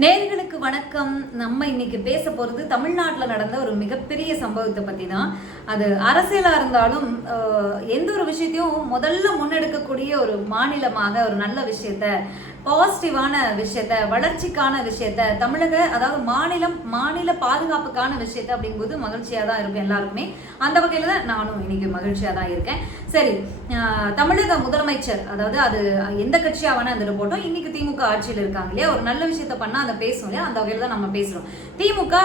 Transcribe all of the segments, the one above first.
நேர்களுக்கு வணக்கம். நம்ம இன்னைக்கு பேச போறது தமிழ்நாட்டில் நடந்த ஒரு மிகப்பெரிய சம்பவத்தை பத்தி தான். அது அரசியலா இருந்தாலும் எந்த ஒரு விஷயத்தையும் முதல்ல முன்னெடுக்கக்கூடிய ஒரு மாநிலமாக ஒரு நல்ல விஷயத்த, பாசிட்டிவான விஷயத்த, வளர்ச்சிக்கான விஷயத்த, அதாவது மாநில பாதுகாப்புக்கான விஷயத்த அப்படிங்கும்போது மகிழ்ச்சியா தான் இருக்கும் எல்லாருக்குமே. அந்த வகையில தான் நானும் இன்னைக்கு மகிழ்ச்சியா தான் இருக்கேன். சரி, தமிழக முதலமைச்சர், அதாவது அது எந்த கட்சியா வேணா அந்த போட்டோம், இன்னைக்கு திமுக ஆட்சியில் இருக்காங்க இல்லையா, ஒரு நல்ல விஷயத்த பண்ணா அதை பேசும் இல்லையா, அந்த வகையில தான் நம்ம பேசுறோம். திமுக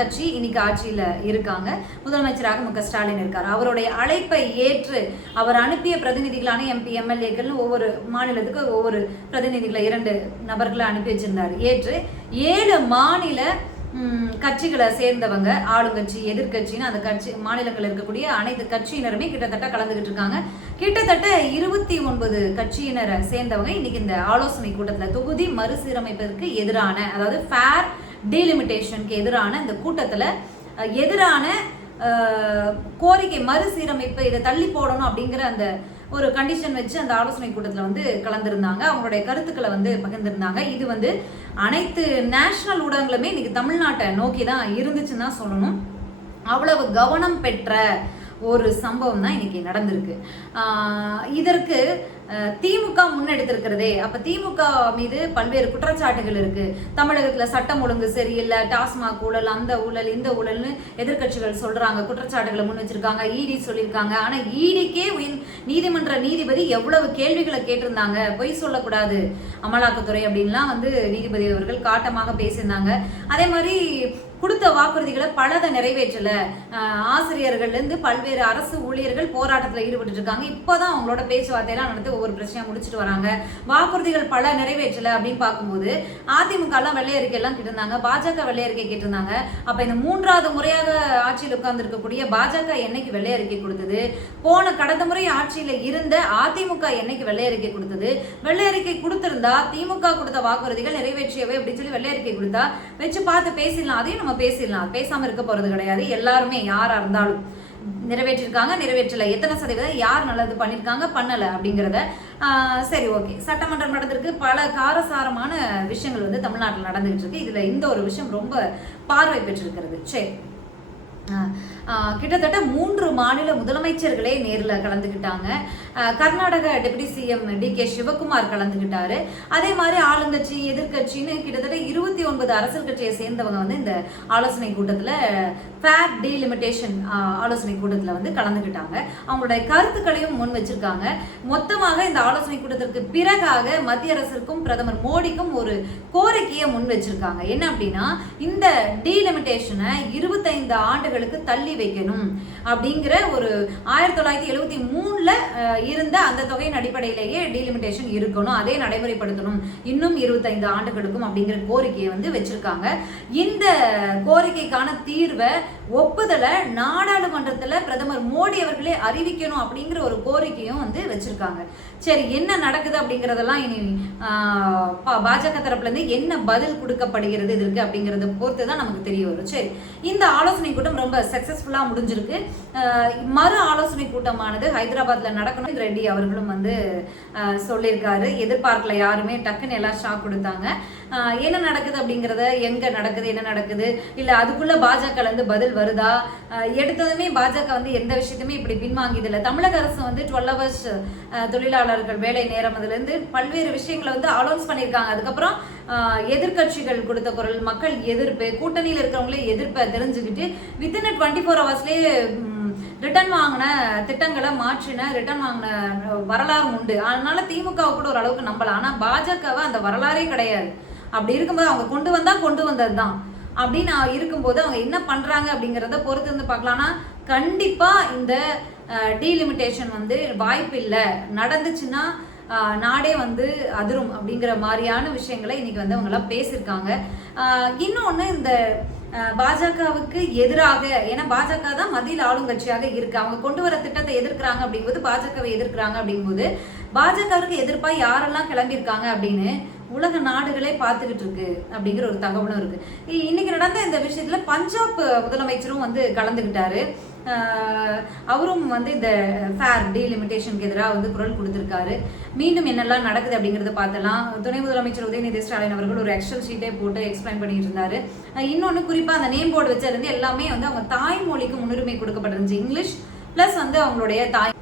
கட்சி இன்னைக்கு ஆட்சியில இருக்காங்க. முதலமைச்சராக மு.க.ஸ்டாலின் இருக்காரு. அவருடைய அழைப்பை ஏற்று அவர் அனுப்பிய பிரதிநிதிகளான MP MLAக்கள் ஒவ்வொரு மாநிலத்துக்கு ஒவ்வொரு பிரதிநிதிகளை 2 நபர்களை அனுப்பி வச்சிருந்தாரு. ஏற்று 7 மாநில கட்சிகளை சேர்ந்தவங்க, ஆளுங்கட்சி எதிர்கட்சின்னு அந்த கட்சி மாநிலங்கள் இருக்கக்கூடிய அனைத்து கட்சியினருமே கிட்டத்தட்ட கலந்துகிட்டு இருக்காங்க. கிட்டத்தட்ட 29 கட்சியினரை சேர்ந்தவங்க இன்னைக்கு இந்த ஆலோசனை கூட்டத்தில் தொகுதி மறுசீரமைப்பதற்கு எதிரான, அதாவது ஃபேர் டீலிமிட்டேஷனுக்கு எதிரான இந்த கூட்டத்தில் எதிரான கோரிக்கை மறுசீரமைப்பு, இதை தள்ளி போடணும் அப்படிங்கிற அந்த ஒரு கண்டிஷன் வச்சு அந்த ஆலோசனை கூட்டத்தில் கலந்துருந்தாங்க. அவங்களுடைய கருத்துக்களை பகிர்ந்திருந்தாங்க. இது அனைத்து நேஷனல் ஊடகங்களுமே இன்னைக்கு தமிழ்நாட்டை நோக்கி தான் இருந்துச்சுன்னு தான் சொல்லணும். அவ்வளவு கவனம் பெற்ற ஒரு சம்பவம் தான் இன்னைக்கு நடந்திருக்கு. இதற்கு திமுக முன்னெடுத்திருக்கிறதே, அப்ப திமுக மீது பல்வேறு குற்றச்சாட்டுகள் இருக்கு. தமிழகத்துல சட்டம் ஒழுங்கு சரியில்லை, டாஸ்மாக் ஊழல், அந்த ஊழல், இந்த ஊழல்னு எதிர்கட்சிகள் சொல்றாங்க, குற்றச்சாட்டுகளை முன் வச்சிருக்காங்க. இடி சொல்லியிருக்காங்க. ஆனா இடிக்கே நீதிமன்ற நீதிபதி எவ்வளவு கேள்விகளை கேட்டிருந்தாங்க. பொய் சொல்லக்கூடாது அமலாக்கத்துறை அப்படின்லாம் நீதிபதி அவர்கள் காட்டமாக பேசியிருந்தாங்க. அதே மாதிரி கொடுத்த வாக்குறுதிகளை பலதை நிறைவேற்றல. ஆசிரியர்கள்ல இருந்து பல்வேறு அரசு ஊழியர்கள் போராட்டத்தில் ஈடுபட்டு இருக்காங்க. இப்போதான் அவங்களோட பேச்சுவார்த்தையெல்லாம் நடத்தி ஒவ்வொரு பிரச்சனையா முடிச்சுட்டு வராங்க. வாக்குறுதிகள் பல நிறைவேற்றல அப்படின்னு பார்க்கும்போது அதிமுக எல்லாம் வெள்ளை அறிக்கை எல்லாம் கேட்டிருந்தாங்க, பாஜக வெள்ளை அறிக்கை கேட்டிருந்தாங்க. அப்ப இந்த 3வது முறையாக ஆட்சியில் உட்கார்ந்து இருக்கக்கூடிய பாஜக என்னைக்கு வெள்ளை அறிக்கை கொடுத்தது? கடந்த முறை ஆட்சியில இருந்த அதிமுக என்னைக்கு வெள்ளை அறிக்கை கொடுத்தது? வெள்ளை அறிக்கை கொடுத்திருந்தா திமுக கொடுத்த வாக்குறுதிகள் நிறைவேற்றியவை அப்படின்னு சொல்லி வெள்ளை அறிக்கை கொடுத்தா வச்சு பார்த்து பேசிடலாம். அதையும் நம்ம பேசிடலாம். பேசாம இருக்க போறது கிடையாது. எல்லாருமே யாரா இருந்தாலும் நிறைவேற்றிருக்காங்க, நிறைவேற்றல, எத்தனை சதவீதம் யார் நல்லது பண்ணிருக்காங்க, பண்ணல அப்படிங்கிறத. சரி, ஓகே. சட்டமன்றம் நடந்திருக்கு. பல காரசாரமான விஷயங்கள் தமிழ்நாட்டில் நடந்துகிட்டு இருக்கு. இதுல இந்த ஒரு விஷயம் ரொம்ப பார்வை பெற்றிருக்கிறது. சரி, கிட்டத்தட்ட 3 மாநில முதலமைச்சர்களே நேரில் கலந்துக்கிட்டாங்க. Karnataka deputy CM DK Shivakumar கலந்துக்கிட்டாரு. அதே மாதிரி ஆளுங்கட்சி எதிர்கட்சின்னு கிட்டத்தட்ட 29 அரசியல் கட்சியை சேர்ந்தவங்க இந்த ஆலோசனை கூட்டத்தில், ஃபேர் டீலிமிட்டேஷன் ஆலோசனை கூட்டத்தில் கலந்துக்கிட்டாங்க. அவங்களுடைய கருத்துக்களையும் முன் வச்சிருக்காங்க. மொத்தமாக இந்த ஆலோசனை கூட்டத்திற்கு பிறகாக மத்திய அரசுக்கும் பிரதமர் மோடிக்கும் ஒரு கோரிக்கையை முன் வச்சிருக்காங்க. என்ன அப்படின்னா, இந்த டீலிமிட்டேஷனை 25 ஆண்டுகளுக்கு தள்ளி வைக்கணும் அப்படிங்கிற ஒரு 1973ல இருந்த அந்த தொகையின் அடிப்படையிலேயே டீலிமிட்டேஷன் இருக்கணும், அதே நடைமுறைப்படுத்தணும் இன்னும் 25 ஆண்டுகளுக்கும் அப்படிங்கிற கோரிக்கையை வச்சிருக்காங்க. இந்த கோரிக்கைக்கான தீர்வை ஒப்புதலை நாடாளுமன்றத்தில் பிரதமர் மோடி அவர்களே அறிவிக்கணும் அப்படிங்கிற ஒரு கோரிக்கையும் வச்சிருக்காங்க. சரி, என்ன நடக்குது அப்படிங்கிறதெல்லாம் இனி பாஜக தரப்புல இருந்து என்ன பதில் கொடுக்கப்படுகிறது இதற்கு அப்படிங்கறத பொறுத்து தான் நமக்கு தெரிய வரும். சரி, இந்த ஆலோசனை கூட்டம் ரொம்ப சக்சஸ்ஃபுல்லா முடிஞ்சிருக்கு. மறு ஆலோசனை கூட்டமானது ஹைதராபாத்ல நடக்கணும். ரெட்டி அவர்களும் சொல்லியிருக்காரு. எதிர்பார்க்கல யாருமே, டக்குன்னு எல்லாம் ஷாக் கொடுத்தாங்க. என்ன நடக்குது அப்படிங்கிறத, எங்க நடக்குது, என்ன நடக்குது, இல்ல அதுக்குள்ள பாஜக பதில் வருதா, எடுத்ததுமே பாஜக எந்த விஷயத்தையுமே இப்படி பின்வாங்கியது இல்லை. தமிழக அரசு 12 hours தொழிலாளர்கள் வேலை நேரம் இருந்து பல்வேறு விஷயங்களை அலௌன்ஸ் பண்ணியிருக்காங்க. அதுக்கப்புறம் எதிர்கட்சிகள் கொடுத்த குரல், மக்கள் எதிர்ப்பு, கூட்டணியில் இருக்கிறவங்களே எதிர்ப்பை தெரிஞ்சுக்கிட்டு வித்தின் 24 hours ரிட்டர்ன் வாங்கின திட்டங்களை மாற்றின, ரிட்டர்ன் வாங்கின வரலாறு உண்டு. அதனால திமுக கூட ஒரு அளவுக்கு நம்பலாம். ஆனா பாஜகவை அந்த வரலாறே கிடையாது. அப்படி இருக்கும்போது அவங்க கொண்டு வந்ததுதான் அப்படின்னு இருக்கும்போது அவங்க என்ன பண்றாங்க அப்படிங்கிறத பொறுத்து பார்க்கலாம். ஆனா கண்டிப்பா இந்த டீலிமிட்டேஷன் வாய்ப்பு இல்லை, நடந்துச்சுன்னா நாடே அதிரும் அப்படிங்கிற மாதிரியான விஷயங்களை இன்னைக்கு அவங்க எல்லாம் பேசியிருக்காங்க. இன்னொன்னு, இந்த பாஜகவுக்கு எதிராக, ஏன்னா பாஜக தான் மத்தியில் ஆளுங்கட்சியாக இருக்கு, அவங்க கொண்டு வர திட்டத்தை எதிர்க்கிறாங்க அப்படிங்கும்போது, பாஜகவை எதிர்க்கிறாங்க அப்படிங்கும்போது பாஜகவுக்கு எதிர்ப்பா யாரெல்லாம் கிளம்பியிருக்காங்க அப்படின்னு உலக நாடுகளே பார்த்துக்கிட்டு இருக்கு அப்படிங்கிற ஒரு தகவலும் இருக்கு. இன்னைக்கு நடந்த இந்த விஷயத்துல பஞ்சாப் முதலமைச்சரும் கலந்துகிட்டாரு. அவரும் வந்து இந்த ஃபேர் டீலிமிட்டேஷனுக்கு எதிராக வந்து குரல் கொடுத்திருக்காரு. மீண்டும் என்னெல்லாம் நடக்குது அப்படிங்கறத பார்த்தலாம். துணை முதலமைச்சர் உதயநிதி ஸ்டாலின் அவர்கள் ஒரு எக்ஸல் ஷீட்டே போட்டு எக்ஸ்பிளைன் பண்ணிட்டு இருந்தாரு. இன்னொன்னு குறிப்பா அந்த நேம் போர்டு வச்சதுலேருந்து எல்லாமே வந்து அவங்க தாய்மொழிக்கு முன்னுரிமை கொடுக்கப்பட்டிருந்துச்சு. இங்கிலீஷ் பிளஸ் வந்து அவங்களுடைய தாய்.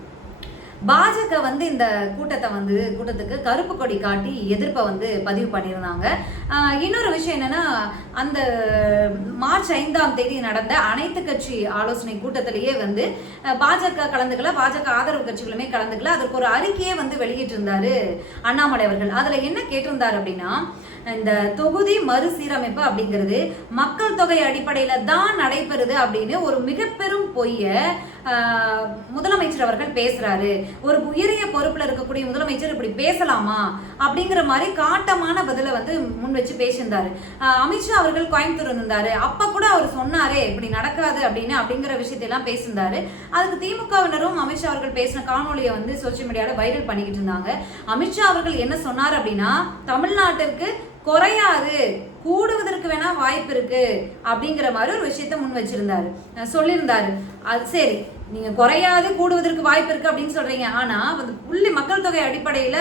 பாஜக வந்து இந்த கூட்டத்துக்கு கருப்பு கொடி காட்டி எதிர்ப்பை வந்து பதிவு பண்ணியிருந்தாங்க. இன்னொரு விஷயம் என்னன்னா, அந்த மார்ச் 5ஆம் தேதி நடந்த அனைத்து கட்சி ஆலோசனை கூட்டத்திலேயே வந்து பாஜக கலந்துக்கல, பாஜக ஆதரவு கட்சிகளுமே கலந்துக்கல. அதற்கு ஒரு அறிக்கையே வந்து வெளியிட்டு இருந்தாரு அண்ணாமலை அவர்கள். அதுல என்ன கேட்டிருந்தாரு அப்படின்னா, இந்த தொகுதி மறுசீரமைப்பு அப்படிங்கிறது மக்கள் தொகை அடிப்படையில தான் நடைபெறுது அப்படின்னு ஒரு மிக பெரும் பொய்ய முதலமைச்சர் அவர்கள் பேசுறாரு. ஒரு உயரிய பொறுப்புல இருக்கக்கூடிய முதலமைச்சர் இப்படி பேசலாமா அப்படிங்கிற மாதிரி காட்டமான பதில வந்து முன் வச்சு பேசியிருந்தாரு. அமித்ஷா அவர்கள் கோயம்புத்தூர் இருந்தாரு. அப்ப கூட அவர் சொன்னாரே இப்படி நடக்காது அப்படிங்கிற விஷயத்தையெல்லாம் பேசியிருந்தாரு. அதுக்கு திமுகவினரும் அமித்ஷா அவர்கள் பேசின காணொலியை வந்து சோசியல் மீடியால வைரல் பண்ணிக்கிட்டு இருந்தாங்க. அமித்ஷா அவர்கள் என்ன சொன்னார் அப்படின்னா, தமிழ்நாட்டிற்கு குறையாது, கூடுவதற்கு வேணா வாய்ப்பு இருக்கு அப்படிங்கிற மாதிரி ஒரு விஷயத்த முன் வச்சிருந்தாரு, சொல்லியிருந்தாரு. அது சரி, நீங்க குறையாது கூடுவதற்கு வாய்ப்பு இருக்கு அப்படின்னு சொல்றீங்க. ஆனா வந்து புள்ளி மக்கள் தொகை அடிப்படையில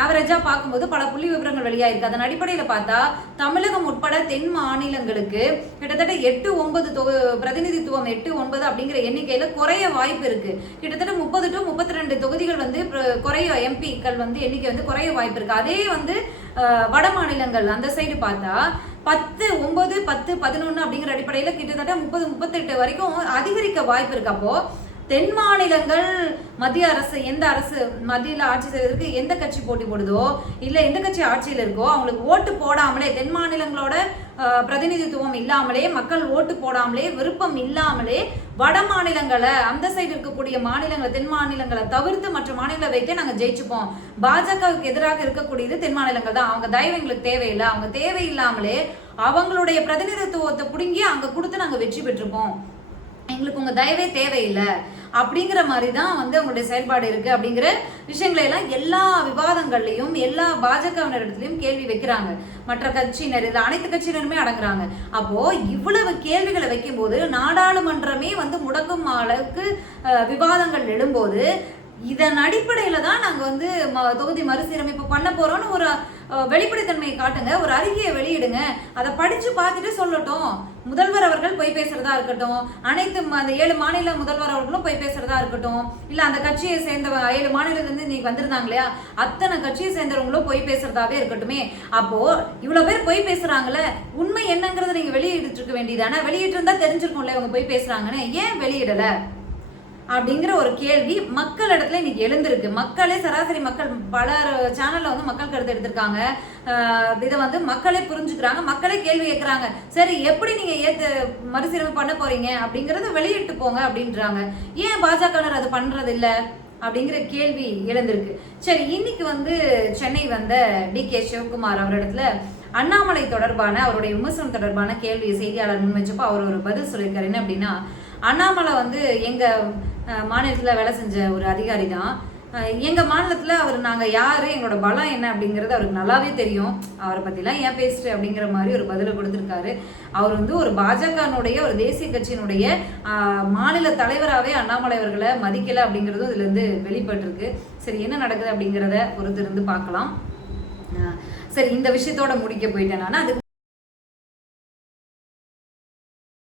ஆவரேஜா பார்க்கும்போது பல புள்ளி விவரங்கள் வெளியாயிருக்கு. அதன் அடிப்படையில பார்த்தா தமிழகம் உட்பட தென் மாநிலங்களுக்கு கிட்டத்தட்ட 8-9 பிரதிநிதித்துவம் 8-9 அப்படிங்கிற எண்ணிக்கையில குறைய வாய்ப்பு இருக்கு. கிட்டத்தட்ட 30 to 32 தொகுதிகள் வந்து குறைய எம்பிக்கள் வந்து எண்ணிக்கை வந்து குறைய வாய்ப்பு இருக்கு. அதே வந்து வட மாநிலங்கள் அந்த சைடு பார்த்தா 10, 9, 10, 11 அப்படிங்கிற அடிப்படையில கிட்டத்தட்ட 30, 38 வரைக்கும் அதிகரிக்க வாய்ப்பு இருக்கு. அப்போ தென் மாநிலங்கள் மத்திய அரசு எந்த அரசு மத்தியில் ஆட்சி செய்வதற்கு எந்த கட்சி போட்டி போடுதோ இல்ல எந்த கட்சி ஆட்சியில் இருக்கோ அவங்களுக்கு ஓட்டு போடாமலே, தென் மாநிலங்களோட பிரதிநிதித்துவம் இல்லாமலே, மக்கள் ஓட்டு போடாமலே, விருப்பம் இல்லாமலே வட மாநிலங்களை அந்த சைடு இருக்கக்கூடிய மாநிலங்களை தென் மாநிலங்களை தவிர்த்து மற்ற மாநிலங்களை வைத்தே நாங்க ஜெயிச்சுப்போம். பாஜகவுக்கு எதிராக இருக்கக்கூடியது தென் மாநிலங்கள் தான். அவங்க தயவு எங்களுக்கு தேவையில்லை. அவங்க தேவையில்லாமலே அவங்களுடைய பிரதிநிதித்துவத்தை புடுங்கி அங்க கொடுத்து நாங்க வெற்றி பெற்றிருப்போம். எங்களுக்கு உங்க தயவே தேவையில்லை அப்படிங்கிற மாதிரி தான் வந்து அவங்களுடைய செயல்பாடு இருக்கு அப்படிங்கிற விஷயங்களை எல்லாம் எல்லா விவாதங்கள்லையும் எல்லா பாஜகவினரிடத்திலையும் கேள்வி வைக்கிறாங்க. மற்ற கட்சியினர், இதுல அனைத்து கட்சியினருமே அடங்குறாங்க. அப்போ இவ்வளவு கேள்விகளை வைக்கும் போது நாடாளுமன்றமே வந்து முடக்கும் அளவுக்கு விவாதங்கள் எழும்போது இதன் அடிப்படையில தான் நாங்க வந்து தொகுதி மறுசீரமைப்பு பண்ண போறோம்னு ஒரு வெளிப்படைத்தன்மையை காட்டுங்க, ஒரு அறிக்கையை வெளியிடுங்க, அதை படிச்சு பார்த்துட்டு சொல்லட்டும். முதல்வர் அவர்கள் போய் பேசுறதா இருக்கட்டும், அனைத்து அந்த 7 மாநில முதல்வர் அவர்களும் போய் பேசுறதா இருக்கட்டும், இல்ல அந்த கட்சியை சேர்ந்த 7 மாநிலத்திலிருந்து இன்னைக்கு வந்திருந்தாங்க இல்லையா, அத்தனை கட்சியை சேர்ந்தவங்களும் போய் பேசுறதாவே இருக்கட்டுமே. அப்போ இவ்வளவு பேர் போய் பேசுறாங்கல்ல, உண்மை என்னங்கிறத நீங்க வெளியிட்டு இருக்க வேண்டியதானே. வெளியிட்டு இருந்தா தெரிஞ்சிருக்கும்ல இவங்க போய் பேசுறாங்கன்னு, ஏன் வெளியிடல அப்படிங்கிற ஒரு கேள்வி மக்கள் இடத்துல இன்னைக்கு எழுந்திருக்கு. மக்களே, சராசரி மக்கள் பல சேனல்ல வந்து மக்கள் கருத்து எடுத்திருக்காங்க. இதை வந்து மக்களே புரிஞ்சுக்கிறாங்க, மக்களே கேள்வி கேட்கிறாங்க. சரி, எப்படி நீங்க மறுசீரமைப்பு பண்ண போறீங்க அப்படிங்கறத வெளியிட்டு போங்க அப்படின்றாங்க. ஏன் பாஜகவினர் அது பண்றது இல்ல அப்படிங்கிற கேள்வி எழுந்திருக்கு. சரி, இன்னைக்கு வந்து சென்னை வந்த DK சிவகுமார் அவரிடத்துல அண்ணாமலை தொடர்பான அவருடைய விமர்சனம் தொடர்பான கேள்வி செய்தியாளர் முன் வச்சப்போ அவர் ஒரு பதில் சொல்லியிருக்காரு. என்ன அப்படின்னா, அண்ணாமலை வந்து எங்க மாநிலத்தில் வேலை செஞ்ச ஒரு அதிகாரி தான். எங்கள் மாநிலத்தில் அவர் நாங்கள் யார், எங்களோட பலம் என்ன அப்படிங்கிறது அவருக்கு நல்லாவே தெரியும். அவரை பற்றிலாம் ஏன் பேசுட்டு அப்படிங்கிற மாதிரி ஒரு பதிலை கொடுத்துருக்காரு. அவர் வந்து ஒரு பாஜகனுடைய ஒரு தேசிய கட்சியினுடைய மாநில தலைவராகவே அண்ணாமலை அவர்களை மதிக்கலை அப்படிங்கிறதும் இதுலேருந்து வெளிப்பட்டிருக்கு. சரி, என்ன நடக்குது அப்படிங்கிறத பொறுத்திருந்து பார்க்கலாம். சரி, இந்த விஷயத்தோட முடிக்க போயிட்டேன் நான். அது